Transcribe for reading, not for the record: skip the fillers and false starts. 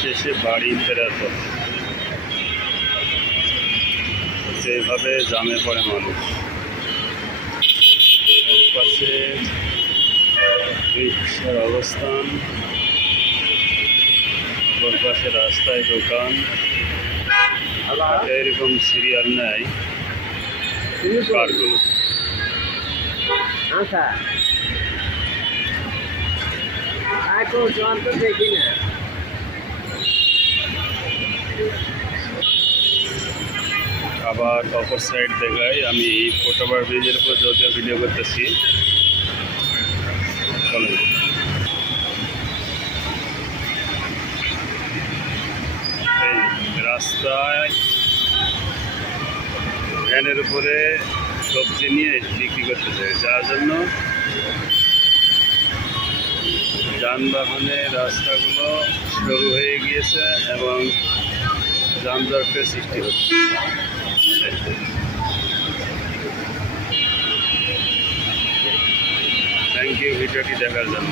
শেষে বাড়ি ফেরার পর যেভাবে জামে পড়ে মানুষ। পাশে রিক্সার অবস্থান, অপর পাশে রাস্তায় দোকান, এরকম সিরিয়াল নেয় কারগুলো। আচ্ছা তো দেখি না। আবার অপর সাইড দেখাই, আমি ফুটওভার ব্রিজের উপর যদিও ভিডিও করতেছি। চলো, এই রাস্তায় ভ্যানের উপরে সবজি নিয়ে বিক্রি করতেছে, যার জন্য যানবাহনের রাস্তাগুলো সরু হয়ে গিয়েছে এবং যানজটের সৃষ্টি হচ্ছে। থ্যাংক ইউ ভিডিওটি দেখার জন্য।